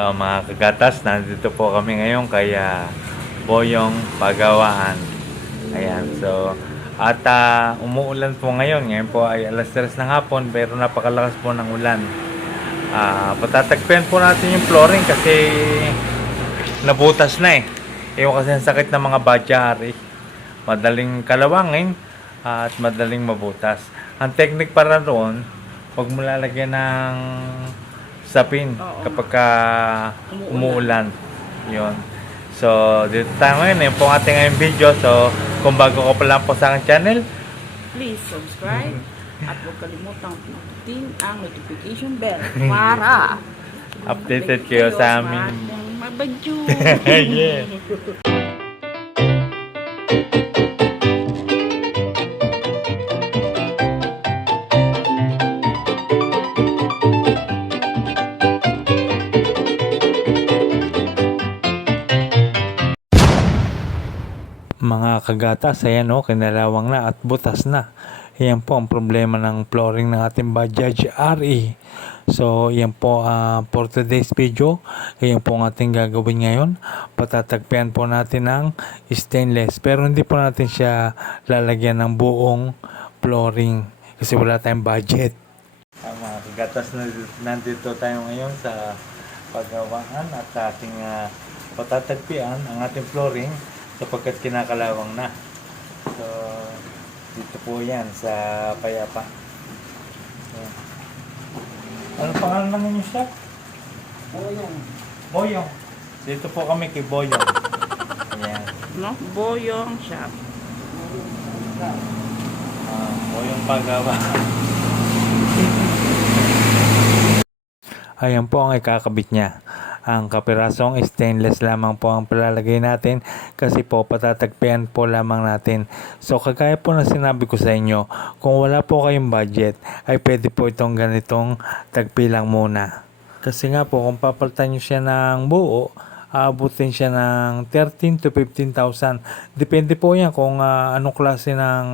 So mga kagatas, nandito po kami ngayon kay Boyong Pagawaan. Ayan, so at umuulan po ngayon. Ngayon po ay alas 3 ng hapon pero napakalakas po ng ulan. Patatagpian po natin yung flooring kasi nabutas na eh. Yung kasi ang sakit ng mga badyari. Madaling kalawangin at madaling mabutas. Ang technique para roon, huwag mo lalagyan ng sapin kapag umuulan. Yun. So, dito tayo ngayon. Yun po ang ating ngayong video. So, kung bago ko pa lang po sa aking channel, please subscribe at huwag kalimutang pindutin ang notification bell para updated kayo sa aming mabadyo. yeah. Mga kagatas, ayan o, kinalawang na at butas na. Ayan po ang problema ng flooring ng ating Bajaj RE. So, ayan po for today's video. Ayan po ang ating gagawin ngayon. Patatagpian po natin ng stainless. Pero hindi po natin siya lalagyan ng buong flooring kasi wala tayong budget. Mga kagatas, nandito tayo ngayon sa paggawaan at ating patatagpian ang ating flooring sapagkat kinakalawang na. So, dito po yan sa Payapa. Ayan. Ano pangalan naman yung shop? Boyong. Boyong. Dito po kami kay Boyong. Ayan. No? Boyong shop. Boyong Pagawa. Ayan po ang ikakabit niya. Ang kapirasong stainless lamang po ang palalagay natin kasi po patatagpian po lamang natin. So kagaya po na sinabi ko sa inyo, kung wala po kayong budget ay pwede po itong ganitong tagpi lang muna. Kasi nga po kung papalitan nyo siya ng buo, aabutin siya ng 13 to 15,000. Depende po yan kung anong klase ng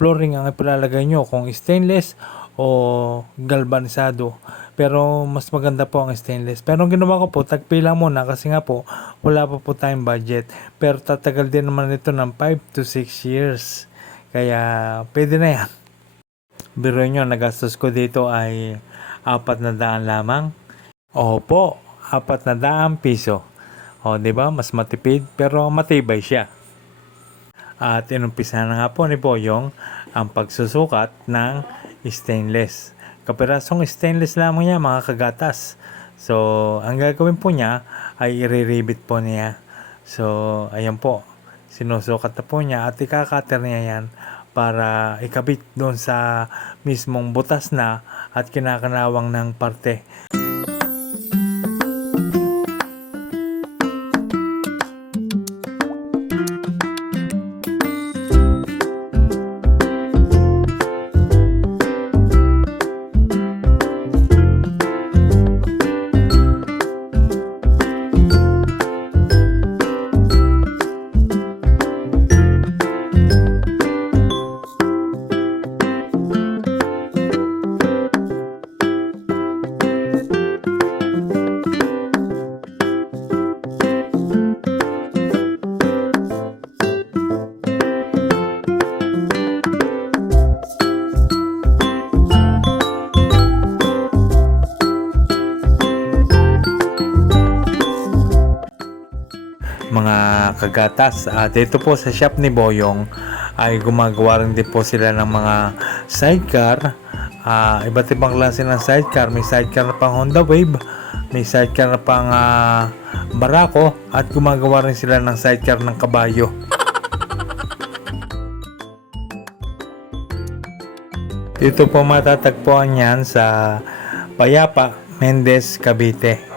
flooring ang ipalalagay nyo, kung stainless o galvanisado. Pero mas maganda po ang stainless. Pero ang ginawa ko po, tagpi lang muna kasi nga po wala pa po tayong budget. Pero tatagal din naman ito ng 5 to 6 years. Kaya pwede na yan. Biro nyo, nagastos ko dito ay 400 lamang. Opo, 400 piso. O, diba? Mas matipid pero matibay siya. At inumpisa na nga po ni Boyong ang pagsusukat ng stainless. Kapirasong stainless lamang niya mga kagatas. So, ang gagawin po niya ay i-rivet po niya. So, ayan po. Sinusukat na po niya at ikakater niya yan para ikabit doon sa mismong butas na at kinakanawang ng parte. Mga kagatas, dito po sa shop ni Boyong ay gumagawa rin din po sila ng mga sidecar. Iba't ibang klase ng sidecar. May sidecar na pang Honda Wave, may sidecar na pang Barako, at gumagawa rin sila ng sidecar ng kabayo. Dito po matatagpuan yan sa Payapa, Mendez, Cavite.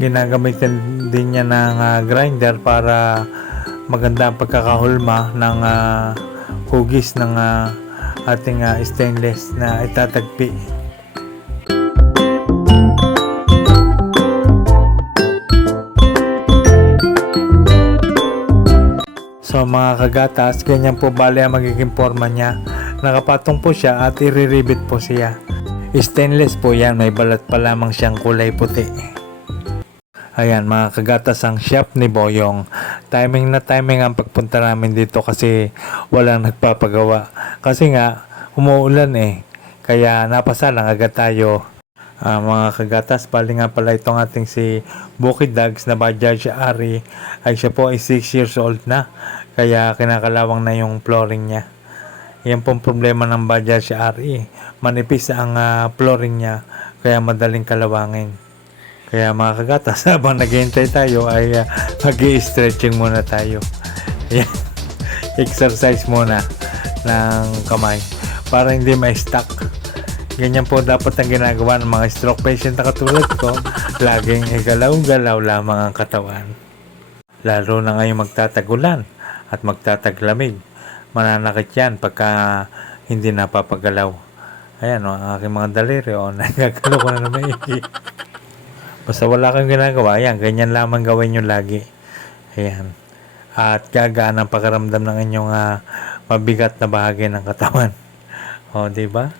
Ginagamitan din niya ng grinder para maganda ang pagkakahulma ng hugis ng ating stainless na itatagpi. So mga kagatas, ganyan po bali ang magiging forma niya. Nakapatong po siya at iriribit po siya. Stainless po yan, may balat pa lamang siyang kulay puti. Ayan mga kagatas, ang shop ni Boyong. Timing na timing ang pagpunta namin dito kasi walang nagpapagawa. Kasi nga umuulan kaya napasa lang agad tayo. Mga kagatas, bali nga pala itong ating si Bukid Dags na Bajaj Ari ay siya po ay 6 years old na. Kaya kinakalawang na yung flooring niya. Yan pong problema ng Bajaj Ari. Manipis ang flooring niya kaya madaling kalawangin. Kaya mga kagatas, habang naghihintay tayo ay mag-i-stretching muna tayo. Ayan. Exercise muna ng kamay para hindi ma-stuck. Ganyan po dapat ang ginagawa ng mga stroke patient na katulad ko. Laging igalaw-galaw lamang ang katawan. Lalo na ngayong magtatagulan at magtataglamig. Mananakit yan pagka hindi napapagalaw. Ayan ang aking mga daliri. Nagagalaw ko na maigi. Basta wala kang ginagawa, ayan, ganyan lamang gawin nyo lagi. Ayan. At gagaan ang pakiramdam ng inyong mabigat na bahagi ng katawan. Diba?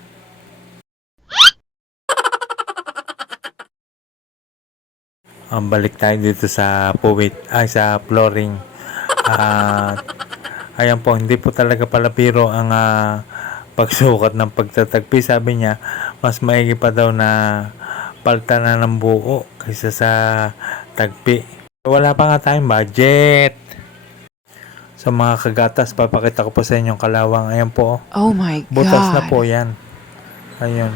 Balik tayo dito sa puwit, sa flooring. Ayan po, hindi po talaga pala biro ang pagsukat ng pagtatagpi. Sabi niya, mas maigi pa daw na palta na ng buo kaysa sa tagpi. Wala pa nga tayong budget. So mga kagatas, papakita ko po sa inyong kalawang. Ayan po. Oh my God. Butas na po yan. Ayun.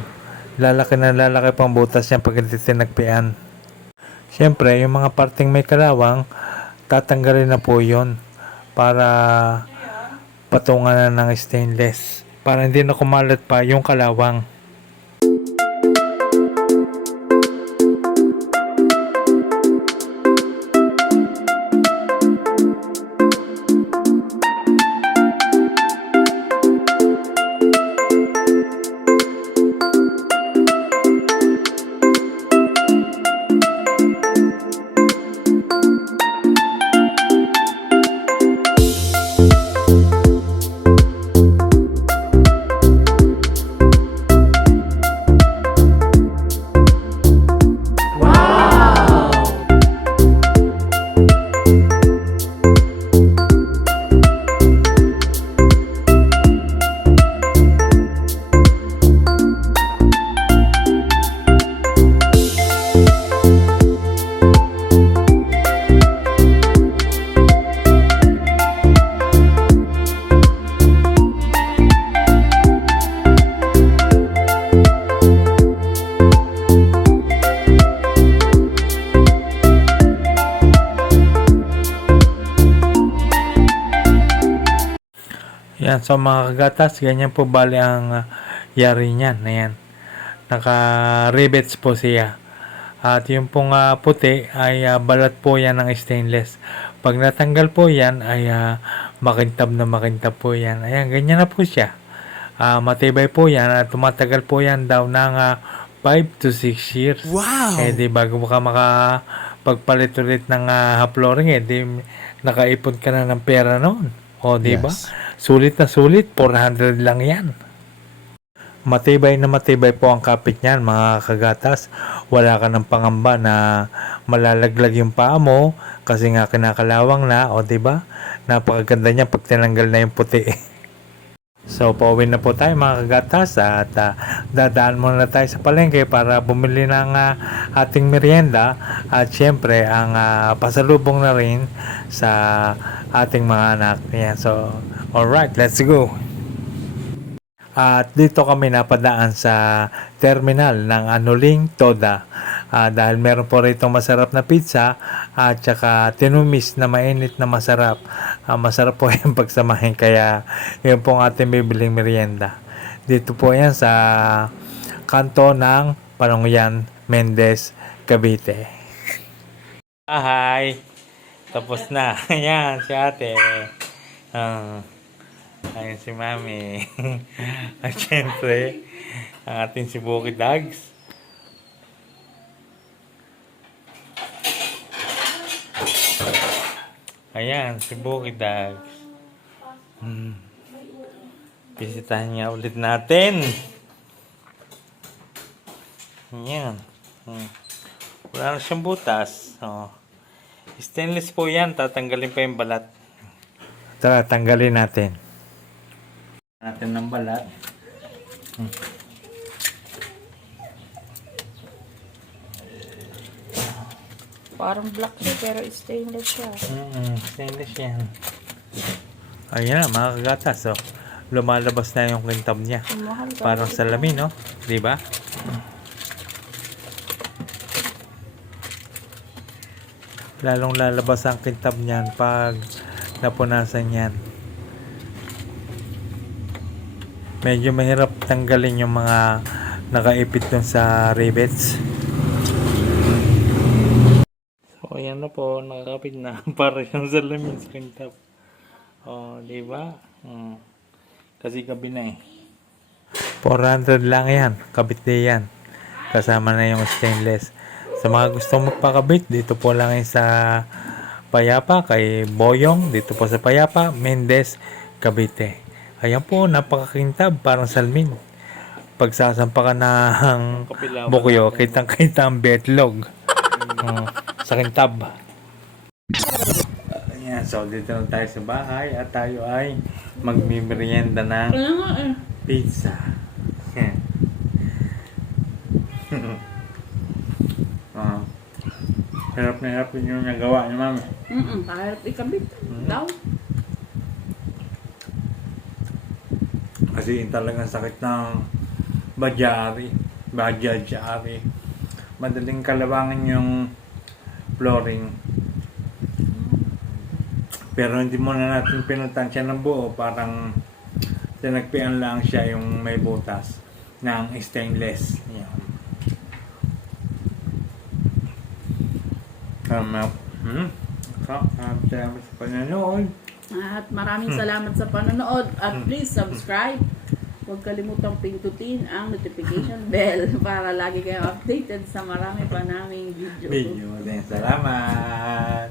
Lalaki na lalaki pang butas yan pag hindi tinagpian. Siyempre, yung mga parting may kalawang, tatanggalin na po yun para patungan na ng stainless. Para hindi na kumalat pa yung kalawang. Yan, so mga kagatas, ganyan po bali ang yari niyan. Ayan. Naka-rivets po siya. At yung pong puti ay balat po yan ng stainless. Pag natanggal po yan ay makintab na makintab po yan. Ayan, ganyan na po siya. Matibay po yan at tumatagal po yan daw ng 5 to 6 years. Wow! Di bago ka makapagpalit ulit ng flooring di nakaipon ka na ng pera noon. Di ba? Yes. Sulit na sulit, 400 lang yan. Matibay na matibay po ang kapit niyan mga kagatas. Wala ka ng pangamba na malalaglag yung paa mo kasi nga kinakalawang na, di ba? Napakaganda niya pag tinanggal na yung puti. So, pauwi na po tayo mga kagatas at dadaan muna tayo sa palengke para bumili ng ating merienda at syempre ang pasalubong na rin sa ating mga anak. Yan. So, alright, let's go! At dito kami napadaan sa terminal ng Anuling Toda dahil meron po rito masarap na pizza at saka tinumis na mainit na masarap. Masarap po yung pagsamahin kaya yun po ang ating bibiling merienda. Dito po yan sa kanto ng Panungyan, Mendez, Cavite. Hi! Tapos na. Ayan, si ate. Ayun si mami. At syempre, ang ating si Bukid Dags. Ayan, si Bukid Dags. Bisitahin nga ulit natin. Yan. Wala na siyang butas. Oh. Stainless po yan. Tatanggalin pa yung balat. Tara, tanggalin natin. Natin ng balat. Parang black siya pero stainless siya. Stainless yan. Ayan na, mga kagatas. Oh. Lumalabas na yung kintab niya. Mahal ka. Parang salamin, no? Di ba? Lalong lalabas ang kintab niyan pag napunasan yan. Medyo mahirap tanggalin yung mga nakaipit dun sa rivets. So, ayan na po, nakakapit na. Para siyang salamin sa kintab. Oh, di ba? Kasi gabi na eh. 400 lang yan. Kabit din yan. Kasama na yung stainless. Sa mga gustong magpakabit, dito po lang sa Payapa, kay Boyong. Dito po sa Payapa, Mendez, Cavite. Ayan po, napakakintab. Parang salmin. Pagsasampa ka ng bukyo, kitang-kita ang betlog. Sa kintab. Ayan, so dito na tayo sa bahay at tayo ay magmimerienda ng pizza. Yan. Hirap na hirap yun yung nagawa ni Mami. Kahit ikabit. Daw. Kasi yun talagang sakit ng badyari. Madaling kalawangan yung flooring. Pero hindi mo na natin pinutansya ng buo. Parang tinagpian lang siya yung may butas ng stainless. Yan. Salamat sa panonood. At maraming salamat sa panonood. At please subscribe. Huwag kalimutang pindutin ang notification bell para lagi kayong updated sa marami pa naming video. Salamat.